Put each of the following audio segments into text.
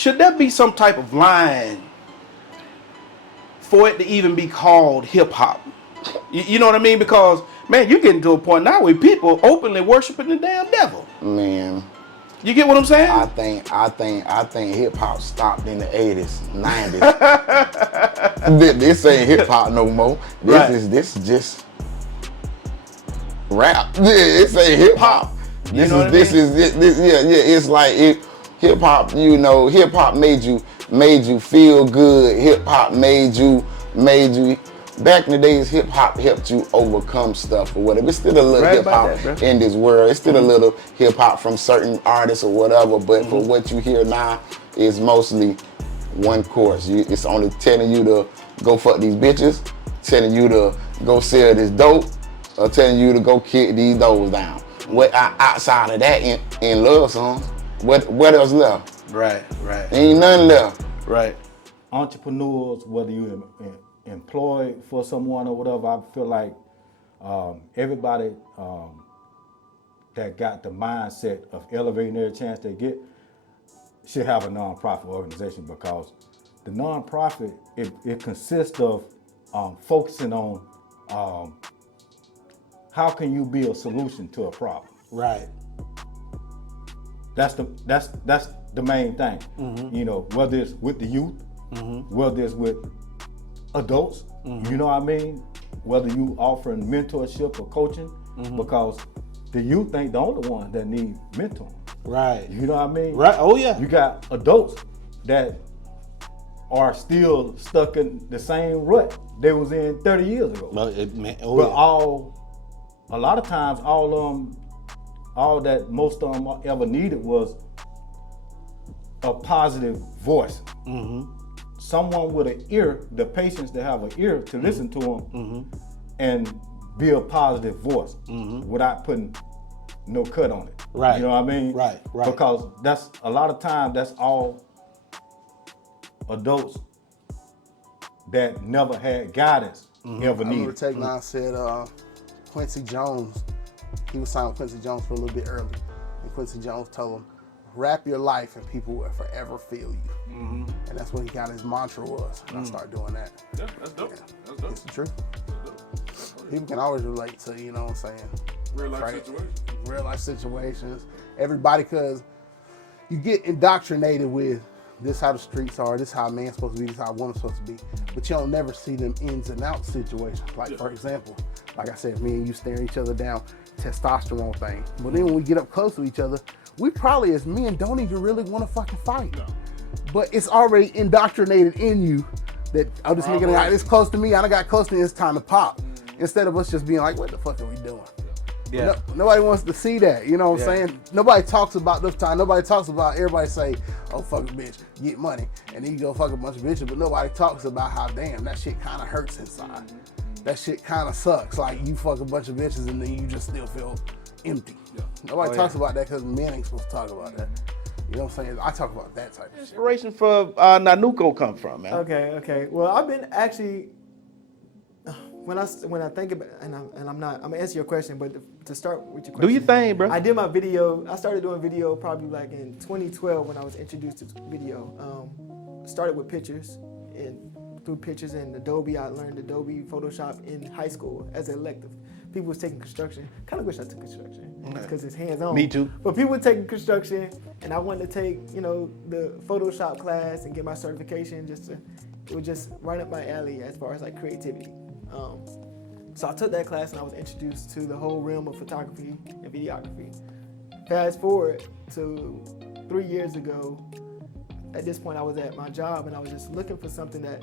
should there be some type of line for it to even be called hip hop? You know what I mean? Because man, you getting to a point now where people openly worshiping the damn devil. Man. You get what I'm saying? I think hip hop stopped in the 80s, 90s. This ain't hip hop no more. This is just rap. This ain't hip hop. It's like hip hop. You know, hip hop made you feel good. Hip hop made you. Back in the days, hip hop helped you overcome stuff or whatever. It's still a little hip hop in this world. It's still a little hip hop from certain artists or whatever. But for what you hear now, is mostly one course. It's only telling you to go fuck these bitches, telling you to go sell this dope, or telling you to go kick these doors down. What outside of that in love songs? What else left? Right. Ain't nothing left. Right. Entrepreneurs, whether you employed for someone or whatever, I feel like everybody that got the mindset of elevating every chance they get should have a nonprofit organization, because the nonprofit, it consists of focusing on how can you be a solution to a problem. Right. That's the main thing. You know, whether it's with the youth, whether it's with adults, you know what I mean? Whether you offering mentorship or coaching, because the youth ain't the only ones that need mentoring. Right. You know what I mean? Right. Oh yeah. You got adults that are still stuck in the same rut they was in 30 years ago. A lot of times, all that most of them ever needed was a positive voice. Someone with an ear, the patience to have an ear to listen to them and be a positive voice without putting no cut on it. Right. You know what I mean? Right. Because that's a lot of times, that's all adults that never had guidance ever needed. I remember Tech Nine said Quincy Jones, he was signed with Quincy Jones for a little bit early. And Quincy Jones told him, rap your life and people will forever feel you. And that's what he got his mantra was. And I started doing that. Yeah, that's dope. Yeah. That's dope. It's the truth. That's dope. People can always relate to, you know what I'm saying? Real life situations. Real life situations. Everybody, because you get indoctrinated with this how the streets are, this how a man's supposed to be, this how a woman's supposed to be. But you don't never see them ins and outs situations. Like, for example, like I said, me and you staring each other down, testosterone thing. But then when we get up close to each other, we probably as men don't even really want to fucking fight. No. But it's already indoctrinated in you that, oh, this nigga got this close to me, I done got close to me, it's time to pop. Instead of us just being like, what the fuck are we doing? Yeah. Nobody wants to see that, you know what I'm saying? Nobody talks about this time. Nobody talks about, everybody say, oh, fuck a bitch, get money. And then you go fuck a bunch of bitches, but nobody talks about how, damn, that shit kind of hurts inside. That shit kind of sucks. Like, you fuck a bunch of bitches and then you just still feel empty. Yeah. Nobody talks about that because men ain't supposed to talk about that. You know what I'm saying? I talk about that type of shit. Inspiration for Nanuko come from, man. Okay. Well, I've been actually, when I think about, I'm gonna answer your question, but to start with your question. Do your thing, bro. I started doing video probably like in 2012 when I was introduced to video. Started with pictures, and through pictures and Adobe, I learned Adobe Photoshop in high school as an elective. People was taking construction. Kind of wish I took construction because it's hands-on. Me too. But people were taking construction, and I wanted to take, the Photoshop class and get my certification. It was just right up my alley as far as like creativity. So I took that class and I was introduced to the whole realm of photography and videography. Fast forward to 3 years ago. At this point, I was at my job and I was just looking for something that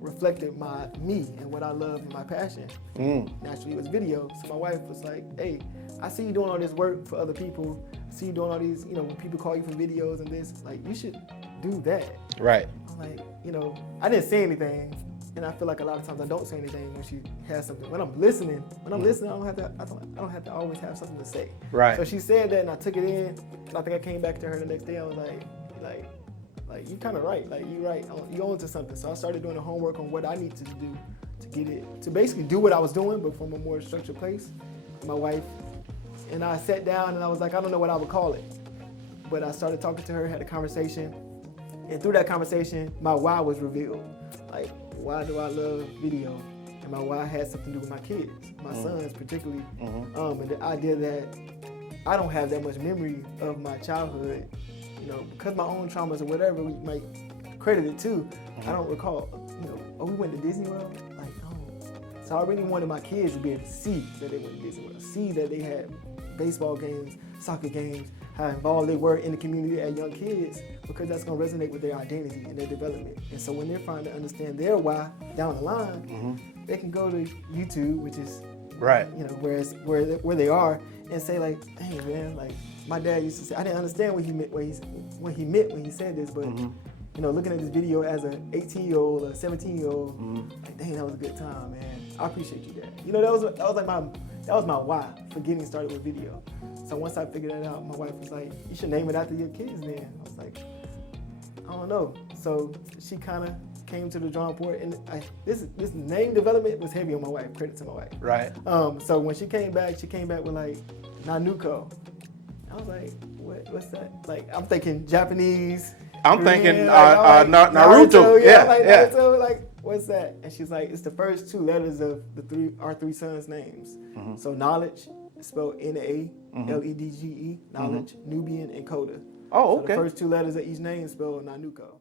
reflected me and what I love and my passion. Naturally, it was video. So my wife was like, hey, I see you doing all this work for other people. I see you doing all these, when people call you for videos and this, like, you should do that. Right. I'm like, I didn't say anything. And I feel like a lot of times I don't say anything when she has something. When I'm listening, I don't have to always have something to say. Right. So she said that and I took it in. And I think I came back to her the next day. I was like, you kind of right. Like, you right. You on to something. So I started doing the homework on what I needed to do to basically do what I was doing, but from a more structured place. My wife and I sat down and I was like, I don't know what I would call it. But I started talking to her, had a conversation. And through that conversation, my why was revealed. Like, why do I love video? And my why had something to do with my kids, my sons particularly. And the idea that I don't have that much memory of my childhood, you know, because my own traumas or whatever we might credit it to, I don't recall, you know, oh, we went to Disney World? Like, no. So I really wanted my kids to be able to see that they went to Disney World, see that they had baseball games, soccer games, how involved they were in the community as young kids, because that's going to resonate with their identity and their development. And so when they're trying to understand their why down the line, they can go to YouTube, which is, you know, where they are, and say like, hey man, like my dad used to say, I didn't understand what he meant when he said this, but you know, looking at this video as an 18-year-old or 17-year-old, like, dang, that was a good time, man. I appreciate you, Dad. You know, that was my why for getting started with video. So once I figured that out, my wife was like, you should name it after your kids then. I was like, I don't know. So she kind of came to the drawing board, and this name development was heavy on my wife. Credit to my wife. Right. So when she came back with like Nanuko. I was like, what's that? Like, I'm thinking Japanese. I'm Korean, thinking like, Naruto. Yeah, Naruto, like, what's that? And she's like, it's the first two letters of our three sons' names. So knowledge, spelled N-A-L-E-D-G-E, knowledge, Nubian, and Coda. Oh, So okay. the first two letters of each name spelled Nanuko.